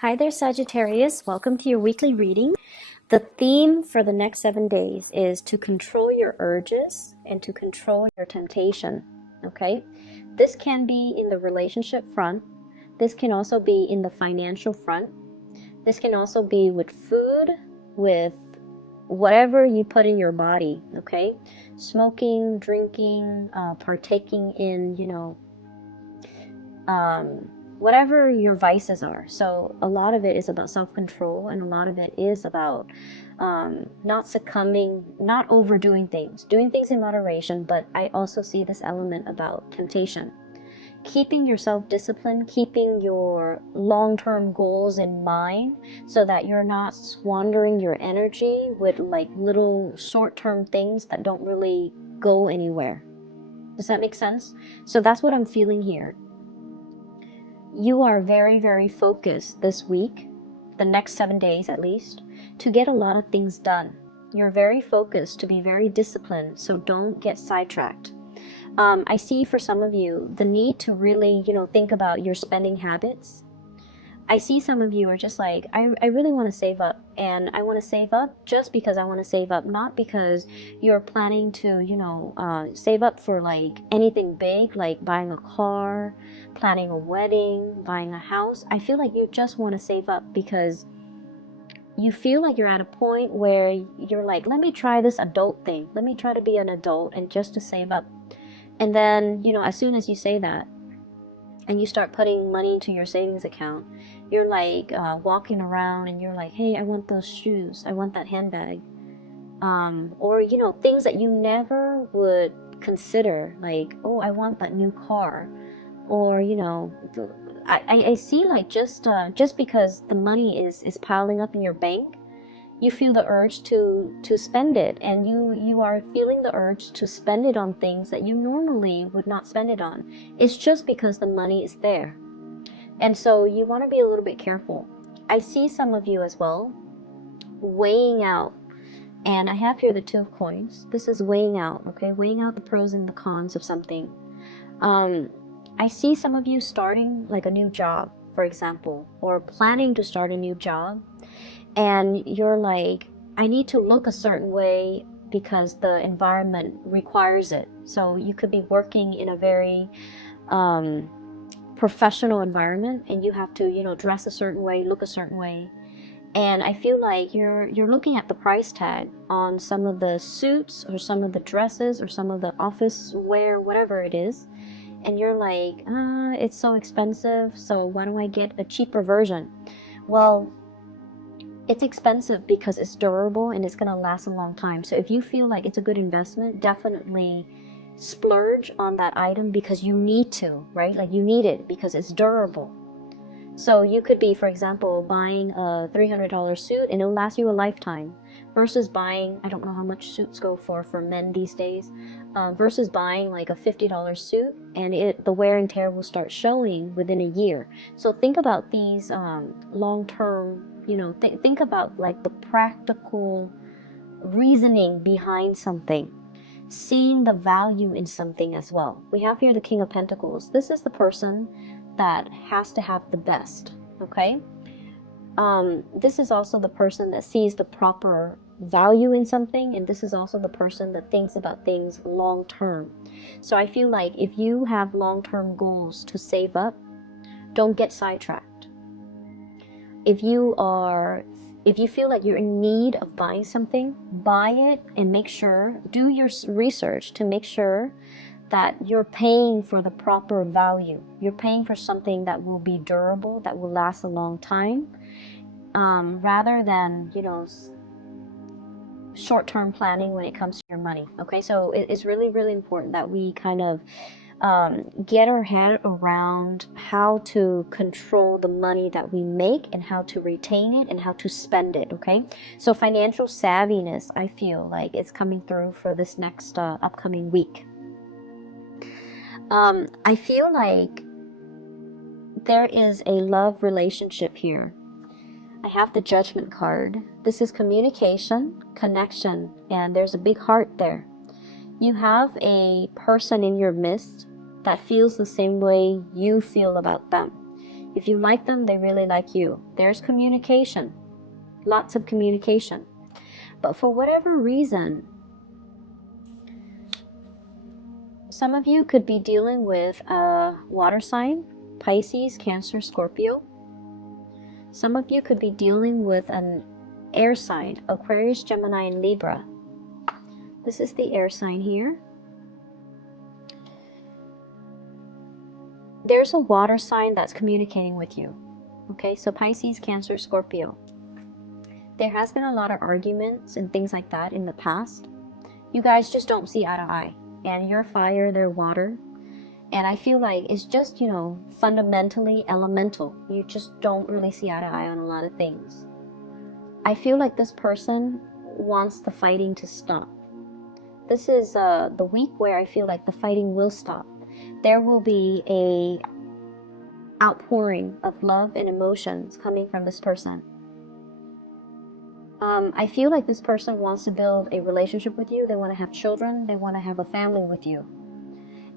Hi there, Sagittarius. Welcome to your weekly reading. The theme for the next 7 days is to control your urges and to control your temptation. Okay? This can be in the relationship front. This can also be in the financial front. This can also be with food, with whatever you put in your body. Okay? Smoking, drinking, partaking in, whatever your vices are. So a lot of it is about self-control, and a lot of it is about not succumbing, not overdoing things, doing things in moderation. But I also see this element about temptation, keeping yourself disciplined, keeping your long-term goals in mind so that you're not squandering your energy with like little short-term things that don't really go anywhere. Does that make sense? So that's what I'm feeling here. You are very, very focused this week, the next 7 days at least, to get a lot of things done. You're very focused to be very disciplined, so don't get sidetracked. I see for some of you the need to really, think about your spending habits. I see some of you are just like, I really want to save up, and I want to save up just because I want to save up, not because you're planning to, save up for like anything big, like buying a car, planning a wedding, buying a house. I feel like you just want to save up because you feel like you're at a point where you're like, let me try this adult thing. Let me try to be an adult and just to save up. And then, as soon as you say that, and you start putting money into your savings account, you're like walking around and you're like, hey, I want those shoes, I want that handbag, or things that you never would consider, like, oh, I want that new car, or I see like just because the money is piling up in your bank, you feel the urge to spend it, and you are feeling the urge to spend it on things that you normally would not spend it on. It's just because the money is there. And so you want to be a little bit careful. I see some of you as well weighing out, and I have here the Two of Coins. This is weighing out, okay? Weighing out the pros and the cons of something. I see some of you starting like a new job, for example, or planning to start a new job, and you're like, I need to look a certain way because the environment requires it. So you could be working in a very professional environment, and you have to dress a certain way, look a certain way. And I feel like you're looking at the price tag on some of the suits or some of the dresses or some of the office wear, whatever it is, and you're like, it's so expensive, so why don't I get a cheaper version? Well, it's expensive because it's durable and it's going to last a long time. So if you feel like it's a good investment, definitely splurge on that item because you need to, right? Like you need it because it's durable. So you could be, for example, buying a $300 suit and it'll last you a lifetime, versus buying, I don't know how much suits go for men these days, versus buying like a $50 suit, and the wear and tear will start showing within a year. So think about these long-term, think about like the practical reasoning behind something, seeing the value in something as well. We have here the King of Pentacles. This is the person that has to have the best, okay? This is also the person that sees the proper value in something, and this is also the person that thinks about things long term. So I feel like if you have long-term goals to save up, don't get sidetracked. If you feel like you're in need of buying something, buy it, and make sure, do your research to make sure that you're paying for the proper value. You're paying for something that will be durable, that will last a long time, rather than, short-term planning when it comes to your money. Okay, so it's really, really important that we kind of get our head around how to control the money that we make and how to retain it and how to spend it. Okay, so financial savviness, I feel like it's coming through for this next upcoming week. I feel like there is a love relationship here. I have the Judgment card. This is communication, connection, and there's a big heart there. You have a person in your midst that feels the same way you feel about them. If you like them, they really like you. There's communication, lots of communication. But for whatever reason, some of you could be dealing with a water sign, Pisces, Cancer, Scorpio. Some of you could be dealing with an air sign, Aquarius, Gemini, and Libra. This is the air sign here. There's a water sign that's communicating with you. Okay, so Pisces, Cancer, Scorpio. There has been a lot of arguments and things like that in the past. You guys just don't see eye to eye. And you're fire, they're water. And I feel like it's just, fundamentally elemental. You just don't really see eye to eye on a lot of things. I feel like this person wants the fighting to stop. This is the week where I feel like the fighting will stop. There will be a outpouring of love and emotions coming from this person. I feel like this person wants to build a relationship with you. They want to have children. They want to have a family with you.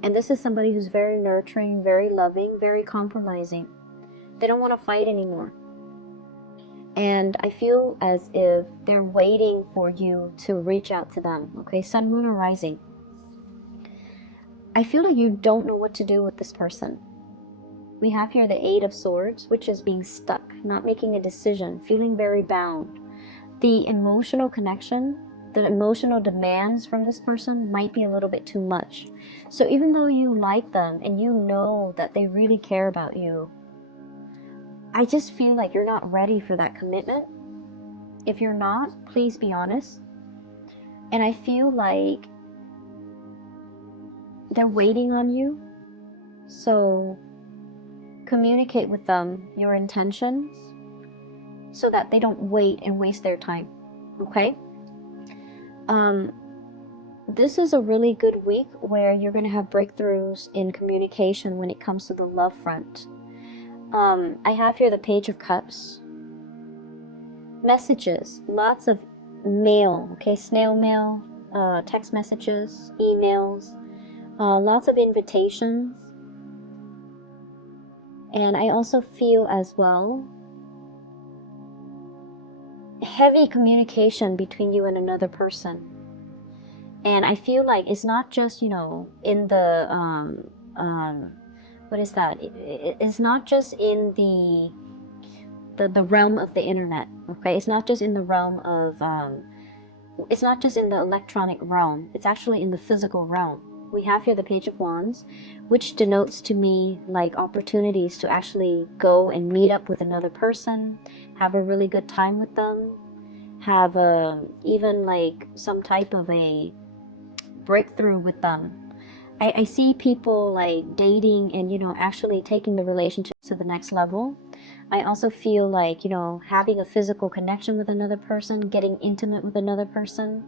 And this is somebody who's very nurturing, very loving, very compromising. They don't want to fight anymore. And I feel as if they're waiting for you to reach out to them. Okay, sun, moon, or rising. I feel like you don't know what to do with this person. We have here the Eight of Swords, which is being stuck, not making a decision, feeling very bound. The emotional connection, the emotional demands from this person might be a little bit too much. So even though you like them and you know that they really care about you, I just feel like you're not ready for that commitment. If you're not, please be honest. And I feel like they're waiting on you. So communicate with them your intentions so that they don't wait and waste their time. Okay? This is a really good week where you're going to have breakthroughs in communication when it comes to the love front. I have here the Page of Cups. Messages, lots of mail, okay, snail mail, text messages, emails, lots of invitations. And I also feel as well heavy communication between you and another person. And I feel like it's not just, in the, what is that? It's not just in the realm of the internet, okay? It's not just in the realm of, it's not just in the electronic realm. It's actually in the physical realm. We have here the Page of Wands, which denotes to me like opportunities to actually go and meet up with another person, have a really good time with them, have even like some type of a breakthrough with them. I see people like dating and, actually taking the relationship to the next level. I also feel like, having a physical connection with another person, getting intimate with another person.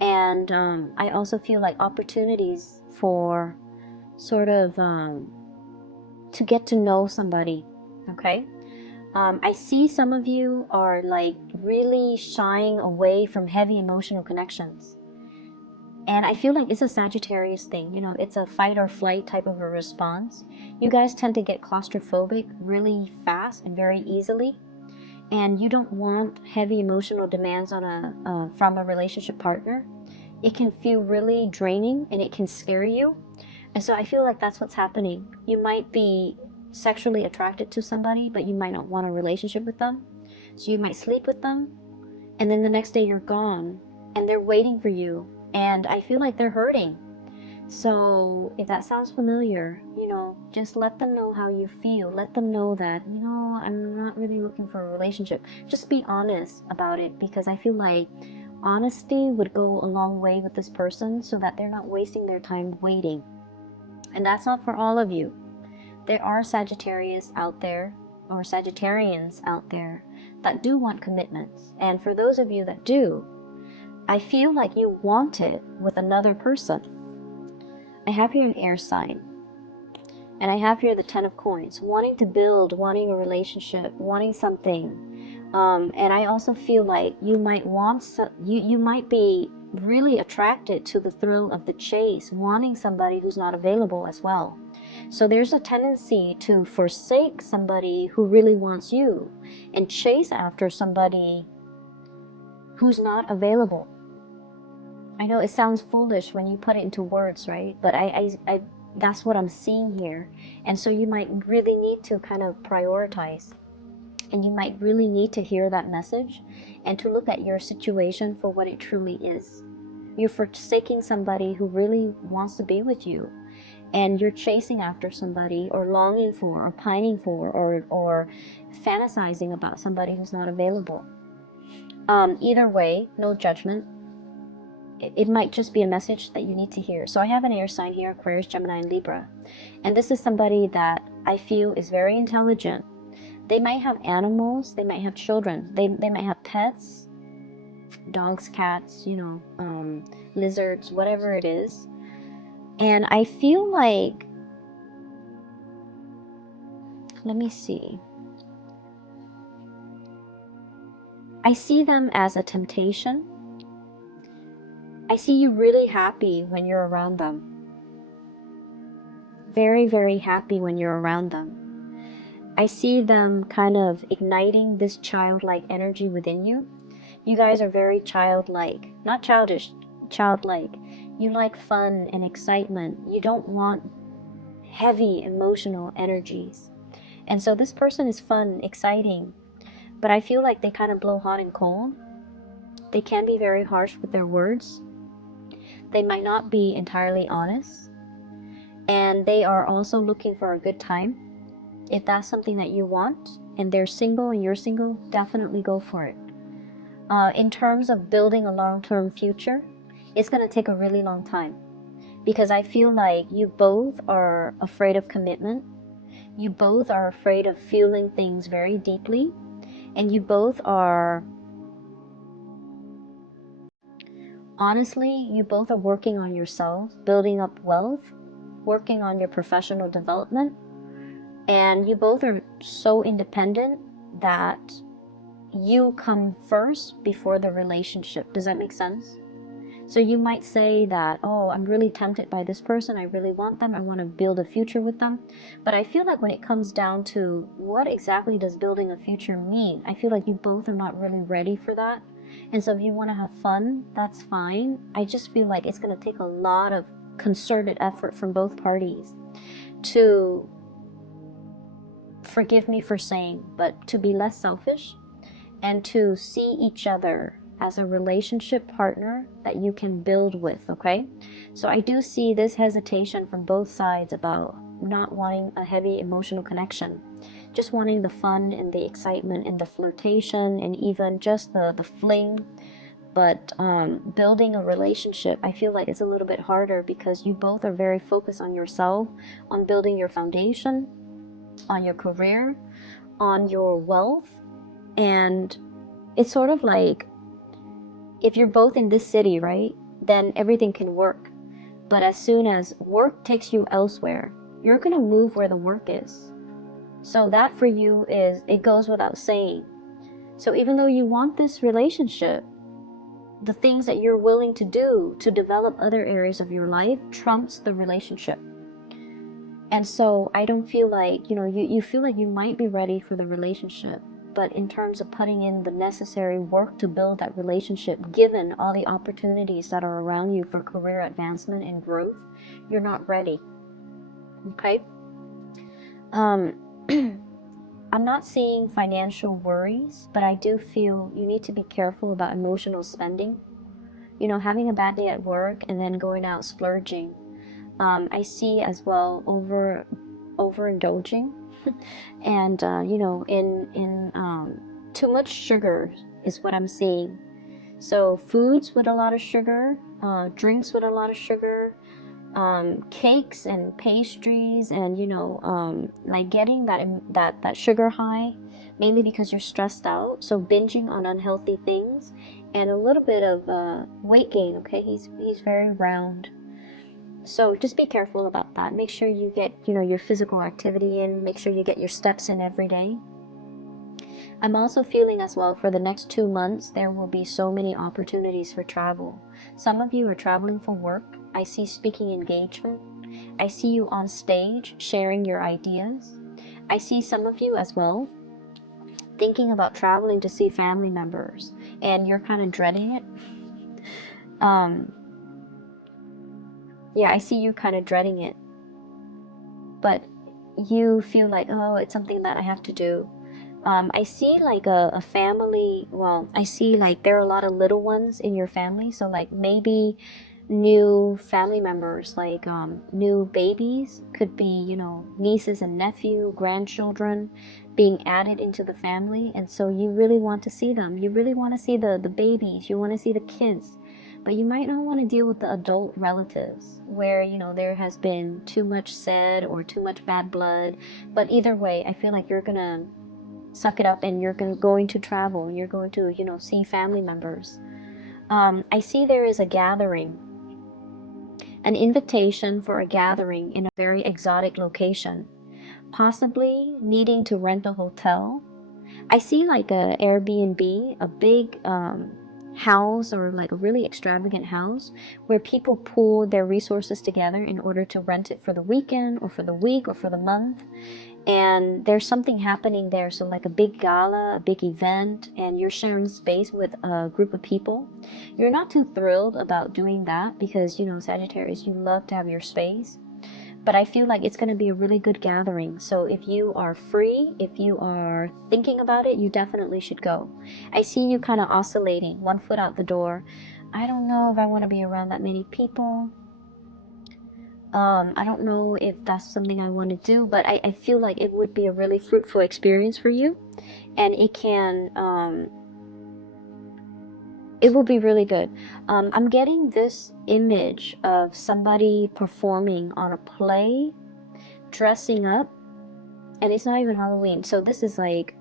And I also feel like opportunities for sort of to get to know somebody, okay? I see some of you are like really shying away from heavy emotional connections. And I feel like it's a Sagittarius thing, it's a fight or flight type of a response. You guys tend to get claustrophobic really fast and very easily. And you don't want heavy emotional demands on from a relationship partner. It can feel really draining and it can scare you. And so I feel like that's what's happening. You might be sexually attracted to somebody, but you might not want a relationship with them. So you might sleep with them, and then the next day you're gone, and they're waiting for you. And I feel like they're hurting. So if that sounds familiar, just let them know how you feel. Let them know that, I'm not really looking for a relationship. Just be honest about it, because I feel like honesty would go a long way with this person so that they're not wasting their time waiting. And that's not for all of you. There are Sagittarius out there, or Sagittarians out there, that do want commitments. And for those of you that do, I feel like you want it with another person. I have here an air sign. And I have here the Ten of Coins, wanting to build, wanting a relationship, wanting something. And I also feel like you might you might be really attracted to the thrill of the chase, wanting somebody who's not available as well. So there's a tendency to forsake somebody who really wants you and chase after somebody who's not available. I know it sounds foolish when you put it into words, right? But I that's what I'm seeing here. And so you might really need to kind of prioritize, and you might really need to hear that message and to look at your situation for what it truly is. You're forsaking somebody who really wants to be with you, and you're chasing after somebody, or longing for, or pining for, or fantasizing about somebody who's not available. Either way, no judgment. It might just be a message that you need to hear. So I have an air sign here, Aquarius, Gemini, and Libra. And this is somebody that I feel is very intelligent. They might have animals, they might have children, they might have pets, dogs, cats, lizards, whatever it is. And I feel like, let me see. I see them as a temptation. I see you really happy when you're around them. Very, very happy when you're around them. I see them kind of igniting this childlike energy within you. You guys are very childlike. Not childish, childlike. You like fun and excitement. You don't want heavy emotional energies. And so this person is fun, exciting, but I feel like they kind of blow hot and cold. They can be very harsh with their words. They might not be entirely honest. And they are also looking for a good time. If that's something that you want, and they're single and you're single, definitely go for it. In terms of building a long-term future, it's going to take a really long time, because I feel like you both are afraid of commitment. You both are afraid of feeling things very deeply, and you both are, honestly, you both are working on yourself, building up wealth, working on your professional development, and you both are so independent that you come first before the relationship. Does that make sense? So you might say that, oh, I'm really tempted by this person, I really want them, I want to build a future with them. But I feel like when it comes down to what exactly does building a future mean, I feel like you both are not really ready for that. And so if you want to have fun, that's fine. I just feel like it's going to take a lot of concerted effort from both parties to, forgive me for saying, but to be less selfish and to see each other as a relationship partner that you can build with, okay? So I do see this hesitation from both sides about not wanting a heavy emotional connection, just wanting the fun and the excitement and the flirtation and even just the fling. But building a relationship, I feel like it's a little bit harder because you both are very focused on yourself, on building your foundation, on your career, on your wealth. And it's sort of like, if you're both in this city, right, then everything can work. But as soon as work takes you elsewhere, you're going to move where the work is. So that for you is, it goes without saying. So even though you want this relationship, the things that you're willing to do to develop other areas of your life trumps the relationship. And so I don't feel like, you feel like you might be ready for the relationship, but in terms of putting in the necessary work to build that relationship, given all the opportunities that are around you for career advancement and growth, you're not ready. Okay? I'm not seeing financial worries, but I do feel you need to be careful about emotional spending. Having a bad day at work and then going out splurging. I see as well overindulging. And too much sugar is what I'm seeing. So foods with a lot of sugar, drinks with a lot of sugar, cakes and pastries, and like getting that sugar high, mainly because you're stressed out. So binging on unhealthy things, and a little bit of weight gain. Okay, he's very round. So just be careful about that. Make sure you get, your physical activity in. Make sure you get your steps in every day. I'm also feeling as well, for the next 2 months, there will be so many opportunities for travel. Some of you are traveling for work. I see speaking engagement. I see you on stage sharing your ideas. I see some of you as well thinking about traveling to see family members, and you're kind of dreading it. Yeah, I see you kind of dreading it, but you feel like, oh, it's something that I have to do. I see like a family, well, I see like there are a lot of little ones in your family, so like maybe new family members, like new babies, could be, you know, nieces and nephew, grandchildren being added into the family, and so you really want to see them. You really want to see the babies, you want to see the kids, but you might not want to deal with the adult relatives where, you know, there has been too much said or too much bad blood. But either way, I feel like you're gonna suck it up and you're going to travel. You're going to, you know, see family members. I see there is a gathering, an invitation for a gathering in a very exotic location, possibly needing to rent a hotel. I see like a Airbnb, a big house, or like a really extravagant house where people pool their resources together in order to rent it for the weekend or for the week or for the month. And there's something happening there, so like a big gala, a big event, and you're sharing space with a group of people. You're not too thrilled about doing that because, you know, Sagittarius, you love to have your space, but I feel like it's going to be a really good gathering. So if you are free, if you are thinking about it, you definitely should go. I see you kind of oscillating, one foot out the door. I don't know if I want to be around that many people. I don't know if that's something I want to do, but I feel like it would be a really fruitful experience for you, and it will be really good. I'm getting this image of somebody performing on a play, dressing up, and it's not even Halloween. So this is like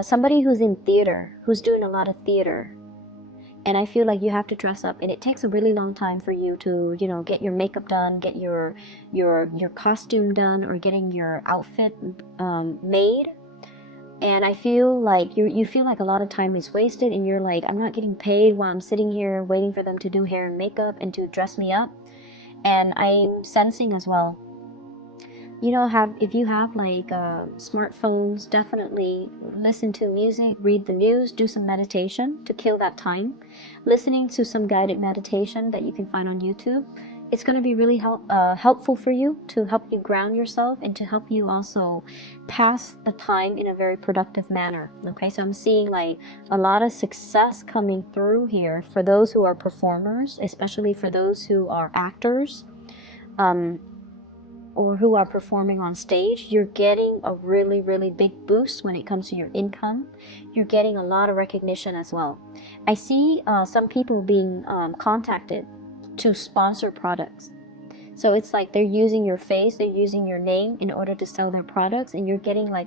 somebody who's in theater, who's doing a lot of theater. And I feel like you have to dress up, and it takes a really long time for you to, you know, get your makeup done, get your costume done, or getting your outfit made. And I feel like you feel like a lot of time is wasted, and you're like, I'm not getting paid while I'm sitting here waiting for them to do hair and makeup and to dress me up. And I'm sensing as well, you know, if you have like smartphones, definitely listen to music, read the news, do some meditation to kill that time. Listening to some guided meditation that you can find on YouTube, it's going to be really helpful for you, to help you ground yourself and to help you also pass the time in a very productive manner. Okay, so I'm seeing like a lot of success coming through here for those who are performers, especially for those who are actors. Or who are performing on stage. You're getting a really, really big boost when it comes to your income. You're getting a lot of recognition as well. I see some people being contacted to sponsor products. So it's like they're using your face, they're using your name in order to sell their products, and you're getting like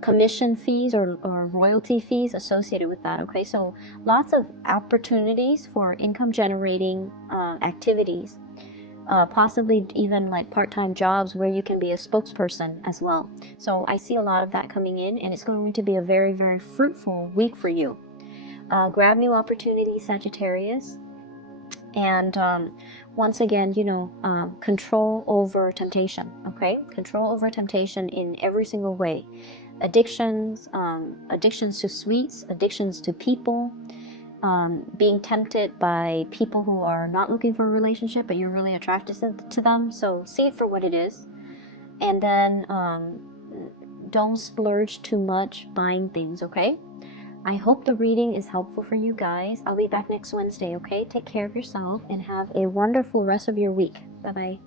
commission fees or royalty fees associated with that. Okay, so lots of opportunities for income generating activities. Possibly even like part-time jobs where you can be a spokesperson as well. So I see a lot of that coming in, and it's going to be a very, very fruitful week for you. Grab new opportunities, Sagittarius. And once again, you know, control over temptation, okay? Control over temptation in every single way. Addictions, addictions to sweets, addictions to people, being tempted by people who are not looking for a relationship, but you're really attracted to them. So see it for what it is. And then don't splurge too much buying things, okay? I hope the reading is helpful for you guys. I'll be back next Wednesday, okay? Take care of yourself and have a wonderful rest of your week. Bye-bye.